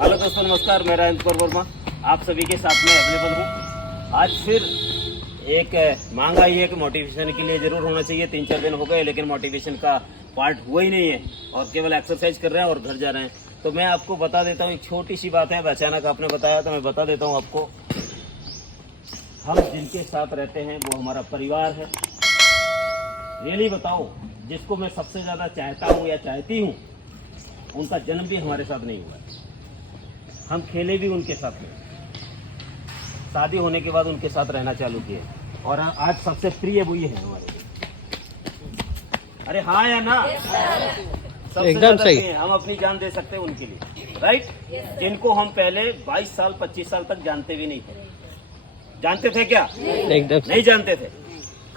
Hello दोस्तों, नमस्कार। मैं राजेंद्र कौर वर्मा आप सभी के साथ में अवेलेबल हूँ। आज फिर एक मांग आई है कि मोटिवेशन के लिए ज़रूर होना चाहिए। 3-4 दिन हो गए लेकिन मोटिवेशन का पार्ट हुआ ही नहीं है और केवल एक्सरसाइज कर रहे हैं और घर जा रहे हैं। तो मैं आपको बता देता हूँ, एक छोटी सी बात है। अचानक आपने बताया तो मैं बता देता हूँ आपको। हम जिनके साथ रहते हैं वो हमारा परिवार है। रियली बताओ, जिसको मैं सबसे ज़्यादा चाहता हूँ या चाहती हूँ, उनका जन्म भी हमारे साथ नहीं हुआ है। हम खेले भी उनके साथ में, शादी होने के बाद उनके साथ रहना चालू किए और आज सबसे प्रिय वही है हमारे लिए। अरे हाँ या ना? सबसे एकदम ज्यादा सही। प्रिय हैं। हम अपनी जान दे सकते हैं उनके लिए, राइट? जिनको हम पहले 22 साल 25 साल तक जानते भी नहीं थे। जानते थे क्या? एकदम नहीं जानते थे।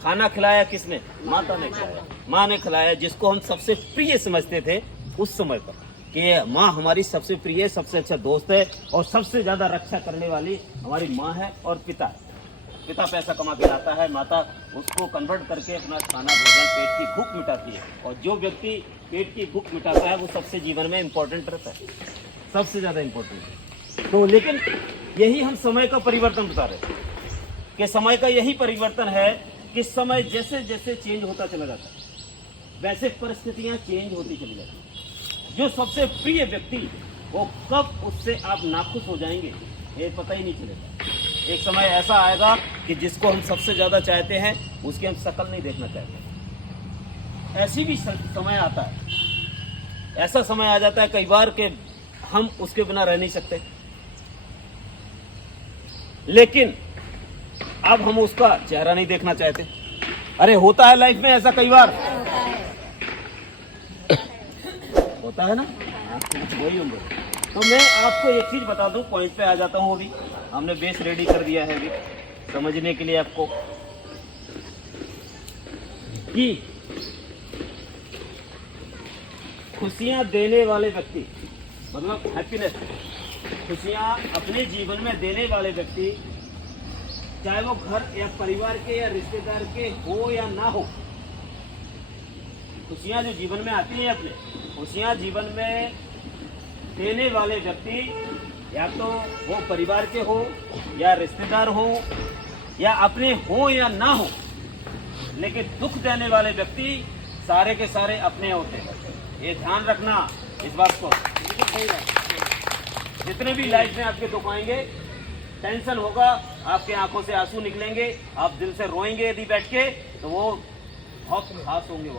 खाना खिलाया किसने? माता ने खिलाया, माँ ने खिलाया। जिसको हम सबसे प्रिय समझते थे उस समय पर कि माँ हमारी सबसे प्रिय, सबसे अच्छा दोस्त है और सबसे ज्यादा रक्षा करने वाली हमारी माँ है और पिता है। पिता पैसा कमा के लाता है, माता उसको कन्वर्ट करके अपना खाना भोजन पेट की भूख मिटाती है। और जो व्यक्ति पेट की भूख मिटाता है वो सबसे जीवन में इम्पोर्टेंट रहता है, सबसे ज्यादा इम्पोर्टेंट। तो लेकिन यही हम समय का परिवर्तन बता रहे हैं कि समय का यही परिवर्तन है कि समय जैसे जैसे चेंज होता चला जाता है वैसे परिस्थितियां चेंज होती चली जाती है। जो सबसे प्रिय व्यक्ति, वो कब उससे आप नाखुश हो जाएंगे ये पता ही नहीं चलेगा। एक समय ऐसा आएगा कि जिसको हम सबसे ज्यादा चाहते हैं उसकी हम शक्ल नहीं देखना चाहते। ऐसी भी समय आता है, ऐसा समय आ जाता है कई बार कि हम उसके बिना रह नहीं सकते। लेकिन अब हम उसका चेहरा नहीं देखना चाहते। अरे होता है लाइफ में ऐसा कई बार, होता है ना? वही उम्र। तो मैं आपको एक चीज बता दूं, पॉइंट पे आ जाता हूं। अभी हमने बेस रेडी कर दिया है अभी समझने के लिए आपको कि खुशियां देने वाले व्यक्ति, मतलब हैप्पीनेस, खुशियां अपने जीवन में देने वाले व्यक्ति, चाहे वो घर या परिवार के या रिश्तेदार के हो या ना हो, खुशियां जो जीवन में आती हैं अपने, खुशियां जीवन में देने वाले व्यक्ति या तो वो परिवार के हो या रिश्तेदार हो या अपने हो या ना हो, लेकिन दुख देने वाले व्यक्ति सारे के सारे अपने होते हैं। ये ध्यान रखना इस बात को। जितने भी लाइफ में आपके दुख आएंगे, टेंशन होगा, आपके आंखों से आंसू निकलेंगे, आप दिल से रोएंगे यदि बैठ के, तो वो बहुत खास होंगे।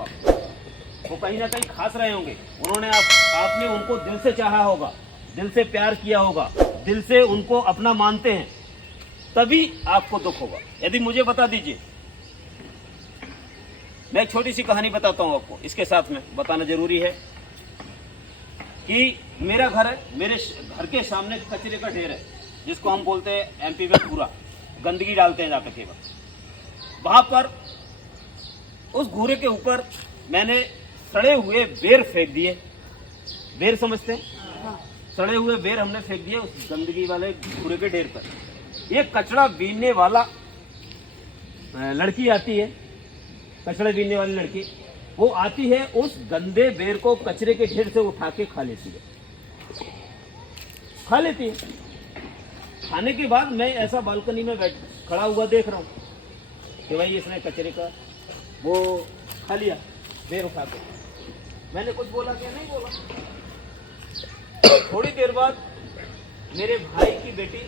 वो कहीं ना कहीं खास रहे होंगे। उन्होंने आपने उनको दिल से चाहा होगा, दिल से प्यार किया होगा, दिल से उनको अपना मानते हैं, तभी आपको दुख होगा। यदि मुझे बता दीजिए, मैं एक छोटी सी कहानी बताता हूं आपको, इसके साथ में बताना जरूरी है कि मेरा घर है, मेरे घर के सामने कचरे का ढेर है, जिसको हम बोलते हैं एमपी में पूरा गंदगी डालते हैं जाकर केवल। वहां पर उस घूरे के ऊपर मैंने सड़े हुए बेर फेंक दिए। बेर समझते हैं? हाँ। सड़े हुए बेर हमने फेंक दिए उस गंदगी वाले घूरे के ढेर पर। एक कचरा बीनने वाला लड़की आती है, कचड़े बीनने वाली लड़की, वो आती है, उस गंदे बेर को कचरे के ढेर से उठा के खा लेती है, खा लेती है। खाने के बाद मैं ऐसा बालकनी में खड़ा हुआ देख रहा हूँ कि भाई इसने कचरे का वो खा लिया, बेर उठा के। मैंने कुछ बोला क्या? नहीं बोला। थोड़ी देर बाद मेरे भाई की बेटी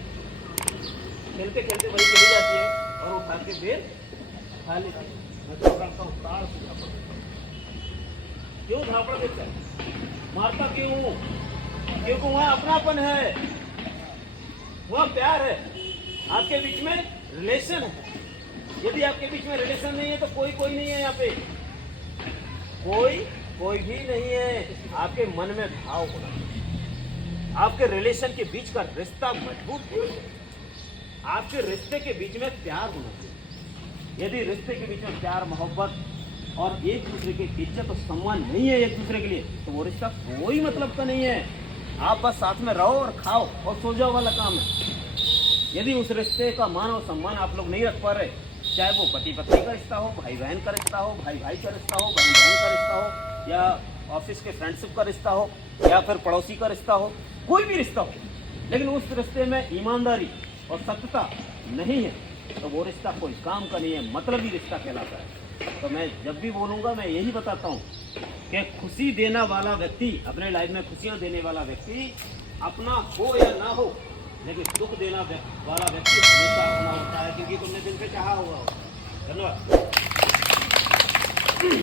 खेलते खेलते वही चली जाती है और उठा के बेर खा लेती है। मैं तो रखता हूँ, ताड़ से झापड़। क्यों झापड़ देता है? मारता क्यों? क्योंकि वहाँ अपनापन है, वहाँ प्यार है, आपके बीच में रिलेशन है। यदि आपके बीच में रिलेशन नहीं है तो कोई नहीं है यहाँ पे, कोई भी नहीं है। आपके मन में भाव होना चाहिए, आपके रिलेशन के बीच का रिश्ता मजबूत होना चाहिए, आपके रिश्ते के बीच में प्यार होना चाहिए। यदि रिश्ते के बीच में प्यार, मोहब्बत और एक दूसरे की इज्जत और सम्मान नहीं है एक दूसरे के लिए, तो वो रिश्ता कोई मतलब का नहीं है। आप बस साथ में रहो और खाओ और सो जाओ वाला काम है। यदि उस रिश्ते का मान और सम्मान आप लोग नहीं रख पा रहे, चाहे वो पति पत्नी का रिश्ता हो, भाई बहन का रिश्ता हो, भाई भाई का रिश्ता हो, बहन बहन का रिश्ता हो, या ऑफिस के फ्रेंडशिप का रिश्ता हो, या फिर पड़ोसी का रिश्ता हो, कोई भी रिश्ता हो, लेकिन उस रिश्ते में ईमानदारी और सत्यता नहीं है तो वो रिश्ता कोई काम का नहीं है, मतलबी रिश्ता कहलाता है। तो मैं जब भी बोलूँगा मैं यही बताता हूँ कि खुशी देने वाला व्यक्ति, अपने लाइफ में खुशियाँ देने वाला व्यक्ति अपना हो या ना हो, लेकिन दुख देना वाला व्यक्ति हमेशा अपना होता है, क्योंकि तुमने दिल से चाहा हुआ होगा। धन्यवाद।